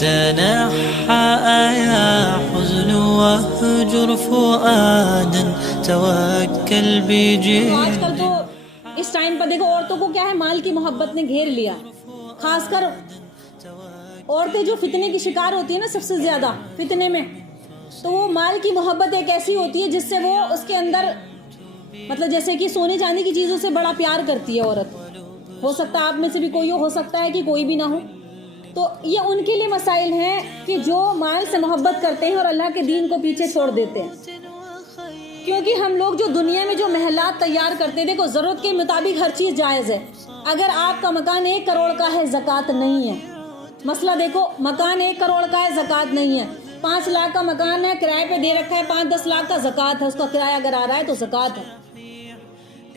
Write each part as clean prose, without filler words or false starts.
تنحى يا حزن واهجر فؤادا توكل بجد. آج کل تو اس ٹائم پر دیکھو عورتوں کو کیا ہے، مال کی محبت نے گھیر لیا. خاص کر عورتیں جو فتنے کی شکار ہوتی ہیں نا سب سے زیادہ فتنے میں، تو وہ مال کی محبت ایک ایسی ہوتی ہے جس سے وہ اس کے اندر مطلب جیسے کہ سونے چاندی کی چیزوں سے بڑا پیار کرتی ہے عورت. ہو سکتا ہے آپ میں سے بھی کوئی ہو سکتا ہے کہ کوئی بھی نہ ہو. تو یہ ان کے لیے مسائل ہیں کہ جو مال سے محبت کرتے ہیں اور اللہ کے دین کو پیچھے چھوڑ دیتے ہیں. کیونکہ ہم لوگ جو دنیا میں جو محلات تیار کرتے ہیں، دیکھو ضرورت کے مطابق ہر چیز جائز ہے. اگر آپ کا مکان 1 کروڑ کا ہے، زکوٰۃ نہیں ہے. مسئلہ دیکھو، مکان 1 کروڑ کا ہے، زکوٰۃ نہیں ہے. 5 لاکھ کا مکان ہے، کرائے پہ دے رکھا ہے، 5-10 لاکھ کا زکوٰۃ ہے، اس کا کرایہ اگر آ رہا ہے تو زکوٰۃ ہے.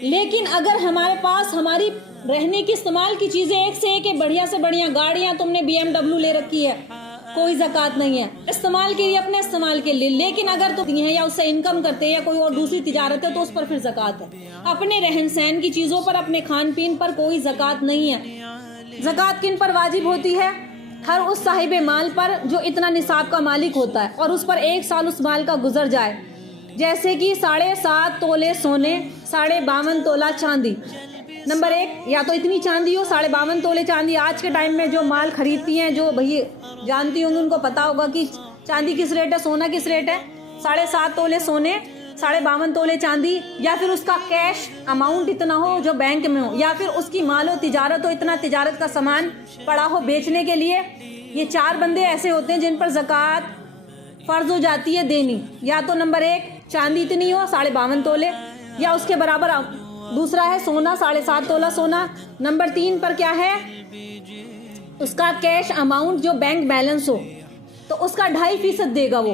لیکن اگر ہمارے پاس ہماری رہنے کی استعمال کی چیزیں ایک سے ایک بڑھیا سے بڑھیا گاڑیاں، تم نے BMW لے رکھی ہے، کوئی زکوٰۃ نہیں ہے. استعمال کے لیے، اپنے استعمال کے لیے. لیکن اگر تو ہیں یا اس سے انکم کرتے ہیں یا کوئی اور دوسری تجارت ہے تو اس پر پھر زکوٰۃ ہے. اپنے رہن سہن کی چیزوں پر، اپنے کھان پین پر کوئی زکوٰۃ نہیں ہے. زکوٰۃ کن پر واجب ہوتی ہے؟ ہر اس صاحب مال پر جو اتنا نصاب کا مالک ہوتا ہے اور اس پر 1 سال اس مال کا گزر جائے. جیسے کہ 7.5 تولے سونے، 52.5 تولہ چاندی. نمبر 1، یا تو اتنی چاندی ہو، 52.5 تولے چاندی. آج کے ٹائم میں جو مال خریدتی ہیں، جو بھائی جانتی ہوں گی ان کو پتا ہوگا کہ چاندی کس ریٹ ہے، سونا کس ریٹ ہے. 7.5 تولے سونے، 52.5 تولے چاندی، یا پھر اس کا کیش اماؤنٹ اتنا ہو جو بینک میں ہو، یا پھر اس کی مال و تجارت ہو، اتنا تجارت کا سامان پڑا ہو بیچنے کے لیے. یہ 4 بندے ایسے ہوتے ہیں جن پر زکوٰۃ فرض ہو جاتی ہے دینی. یا تو نمبر 1 چاندی اتنی ہو 52.5 تولے، یا اس کے برابر. دوسرا ہے سونا، 7.5 تولہ سونا. نمبر 3 پر کیا ہے، اس کا کیش اماؤنٹ جو بینک بیلنس ہو، تو اس کا 2.5% دے گا وہ.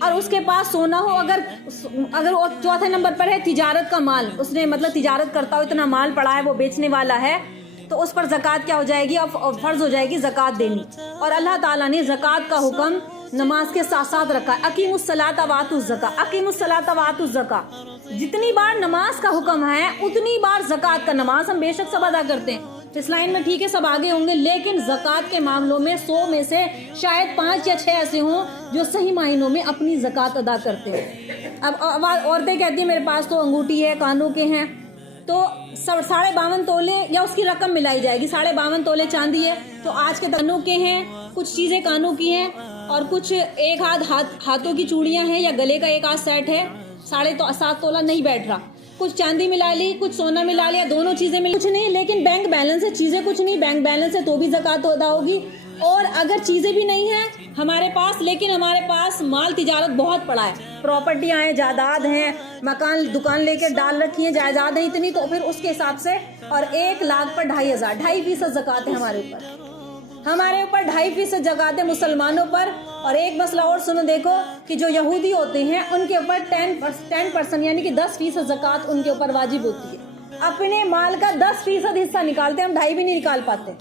اور اس کے پاس سونا ہو. اگر وہ چوتھے نمبر پر ہے تجارت کا مال، اس نے مطلب تجارت کرتا ہو، اتنا مال پڑا ہے، وہ بیچنے والا ہے، تو اس پر زکوٰۃ کیا ہو جائے گی، اور فرض ہو جائے گی زکوٰۃ دینی. اور اللہ تعالیٰ نے زکوٰۃ کا حکم نماز کے ساتھ ساتھ رکھا ہے. اقیموا الصلاۃ وآتوا الزکاۃ، اقیموا الصلاۃ وآتوا الزکاۃ. جتنی بار نماز کا حکم ہے اتنی بار زکوٰۃ کا. نماز ہم بے شک سب ادا کرتے ہیں، اس لائن میں ٹھیک ہے سب آگے ہوں گے، لیکن زکوٰۃ کے معاملوں میں 100 میں سے شاید 5 یا 6 ایسے ہوں جو صحیح معنوں میں اپنی زکوٰۃ ادا کرتے ہیں. اب عورتیں کہتی ہیں میرے پاس تو انگوٹھی ہے، کانوں کے ہیں، تو 52.5 تولے یا اس کی رقم ملائی جائے گی. 52.5 تولے چاندی ہے تو آج کے کانوں کے ہیں، کچھ چیزیں کانوں کی ہیں، اور کچھ 1 ہاتھوں کی چوڑیاں ہیں، یا گلے کا 1 آدھ سیٹ ہے. 7.5 تولہ نہیں بیٹھ رہا. کچھ چاندی ملا لی، کچھ سونا ملا لیا، دونوں چیزیں ملی، کچھ نہیں. لیکن بینک بیلنس ہے، چیزیں کچھ نہیں، بینک بیلنس ہے تو بھی زکوٰۃ ادا ہوگی. اور اگر چیزیں بھی نہیں ہیں ہمارے پاس، لیکن ہمارے پاس مال تجارت بہت پڑا ہے، پراپرٹیاں ہیں، جائیداد ہیں، مکان دکان لے کے ڈال رکھی ہیں، جائیداد ہے اتنی، تو پھر اس کے حساب سے. اور 1 لاکھ پر 2.5 2.5% زکوٰۃ ہے ہمارے اوپر. 2.5% زکوٰۃ ہے مسلمانوں پر. اور ایک مسئلہ اور سنو، دیکھو کہ جو یہودی ہوتے ہیں ان کے اوپر 10% یعنی کہ 10% زکوٰۃ ان کے اوپر واجب ہوتی ہے. اپنے مال کا 10% حصہ نکالتے ہیں، ہم 2.5 بھی نہیں نکال پاتے.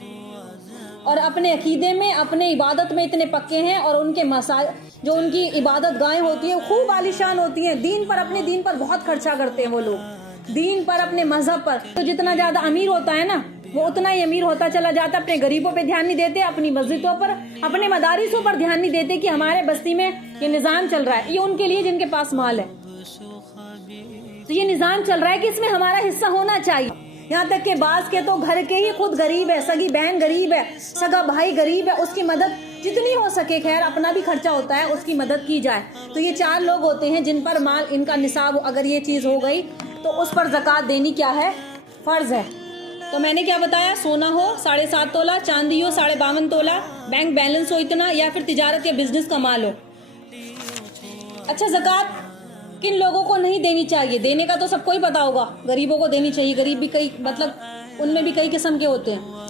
اور اپنے عقیدے میں، اپنے عبادت میں اتنے پکے ہیں، اور ان کے جو ان کی عبادت گاہیں ہوتی ہیں خوب عالیشان ہوتی ہیں. دین پر، اپنے دین پر بہت خرچہ کرتے ہیں وہ لوگ، دین پر، اپنے مذہب پر. تو جتنا زیادہ امیر ہوتا ہے نا وہ اتنا ہی امیر ہوتا چلا جاتا ہے. اپنے غریبوں پہ دھیان نہیں دیتے، اپنی مسجدوں پر، اپنے مدارسوں پر دھیان نہیں دیتے کہ ہمارے بستی میں یہ نظام چل رہا ہے. یہ ان کے لیے جن کے پاس مال ہے، تو یہ نظام چل رہا ہے کہ اس میں ہمارا حصہ ہونا چاہیے. یہاں تک کہ بعض کے تو گھر کے ہی خود غریب ہے، سگی بہن غریب ہے، سگا بھائی غریب ہے، اس کی مدد جتنی ہو سکے، خیر اپنا بھی خرچہ ہوتا ہے، اس کی مدد کی جائے. تو یہ 4 لوگ ہوتے ہیں جن پر مال، ان کا نصاب اگر یہ چیز ہو گئی تو اس پر زکوٰۃ دینی کیا ہے، فرض ہے. تو میں نے کیا بتایا، سونا ہو 7.5 تولہ، چاندی ہو 52.5 تولہ، بینک بیلنس ہو اتنا، یا پھر تجارت یا بزنس کا مال ہو. اچھا، زکوٰۃ کن لوگوں کو نہیں دینی چاہیے؟ دینے کا تو سب کو ہی پتا ہوگا، غریبوں کو دینی چاہیے. غریب بھی کئی مطلب ان میں بھی کئی قسم کے ہوتے ہیں.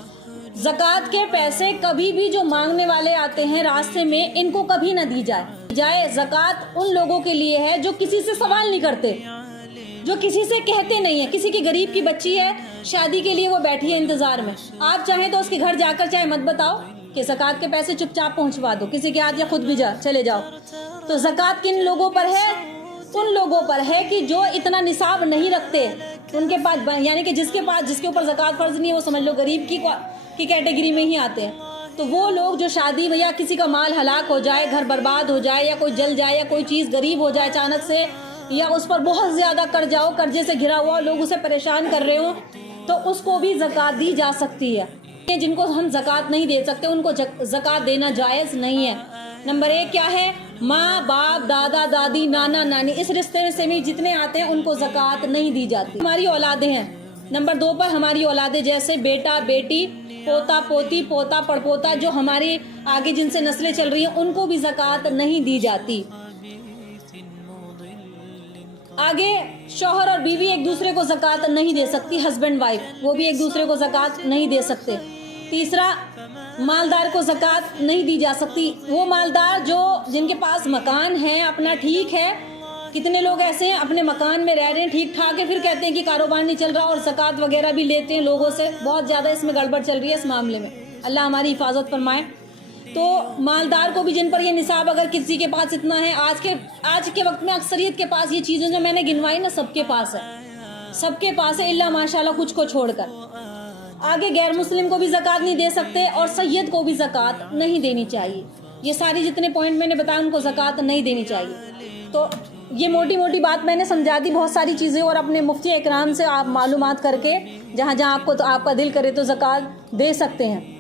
زکوٰۃ کے پیسے کبھی بھی جو مانگنے والے آتے ہیں راستے میں، ان کو کبھی نہ دی جائے. زکوٰۃ ان لوگوں کے لیے ہے جو کسی سے سوال نہیں کرتے، جو کسی سے کہتے نہیں ہیں. کسی کی غریب کی بچی ہے، شادی کے لیے وہ بیٹھی ہے انتظار میں، آپ چاہیں تو اس کے گھر جا کر چاہے مت بتاؤ کہ زکوٰۃ کے پیسے چپ چاپ پہنچوا دو کسی کے ہاتھ، یا خود بھی چلے جاؤ. تو زکوٰۃ کن لوگوں پر ہے؟ ان لوگوں پر ہے کہ جو اتنا نصاب نہیں رکھتے، ان کے پاس، یعنی کہ جس کے اوپر زکوٰۃ فرض نہیں ہے، وہ سمجھ لو غریب کی کیٹیگری میں ہی آتے ہیں. تو وہ لوگ جو شادی میں یا کسی کا مال ہلاک ہو جائے, گھر برباد ہو جائے, یا کوئی جل جائے, یا کوئی چیز غریب ہو جائے اچانک سے, یا اس پر بہت زیادہ قرضے سے گھرا ہوا لوگ اسے پریشان کر رہے ہوں, تو اس کو بھی زکوٰۃ دی جا سکتی ہے. جن کو ہم زکوٰۃ نہیں دے سکتے ان کو زکوٰۃ دینا جائز نہیں ہے. نمبر 1 کیا ہے؟ ماں باپ, دادا دادی, نانا نانی, اس رشتے سے بھی جتنے آتے ہیں ان کو زکوٰۃ نہیں دی جاتی. ہماری اولادیں ہیں. نمبر 2 پر ہماری اولادیں جیسے بیٹا بیٹی, پوتا پوتی, پوتا پڑپوتا, جو ہماری آگے جن سے نسلیں چل رہی ہیں ان کو بھی زکوٰۃ نہیں دی جاتی. آگے شوہر اور بیوی ایک دوسرے کو زکوٰۃ نہیں دے سکتی, ہسبینڈ وائف, وہ بھی ایک دوسرے کو زکوٰۃ نہیں دے سکتے. تیسرا, مالدار کو زکوٰۃ نہیں دی جا سکتی. وہ مالدار جن کے پاس مکان ہے اپنا, ٹھیک ہے, کتنے لوگ ایسے ہیں اپنے مکان میں رہ رہے ہیں ٹھیک ٹھاک ہے, پھر کہتے ہیں کہ کاروبار نہیں چل رہا اور زکوٰۃ وغیرہ بھی لیتے ہیں لوگوں سے. بہت زیادہ اس میں گڑبڑ چل رہی ہے اس معاملے میں, اللہ ہماری حفاظت فرمائے. تو مالدار کو بھی, جن پر یہ نصاب اگر کسی کے پاس اتنا ہے, آج کے وقت میں اکثریت کے پاس یہ چیزیں جو میں نے گنوائی نا سب کے پاس ہے الا ماشاءاللہ کچھ کو چھوڑ کر. آگے غیر مسلم کو بھی زکوٰۃ نہیں دے سکتے, اور سید کو بھی زکوٰۃ نہیں دینی چاہیے. یہ ساری جتنے پوائنٹ میں نے بتایا ان کو زکوٰۃ نہیں دینی چاہیے. تو یہ موٹی موٹی بات میں نے سمجھا دی, بہت ساری چیزیں, اور اپنے مفتی اکرام سے آپ معلومات کر کے جہاں آپ کا دل کرے تو زکوٰۃ دے سکتے ہیں.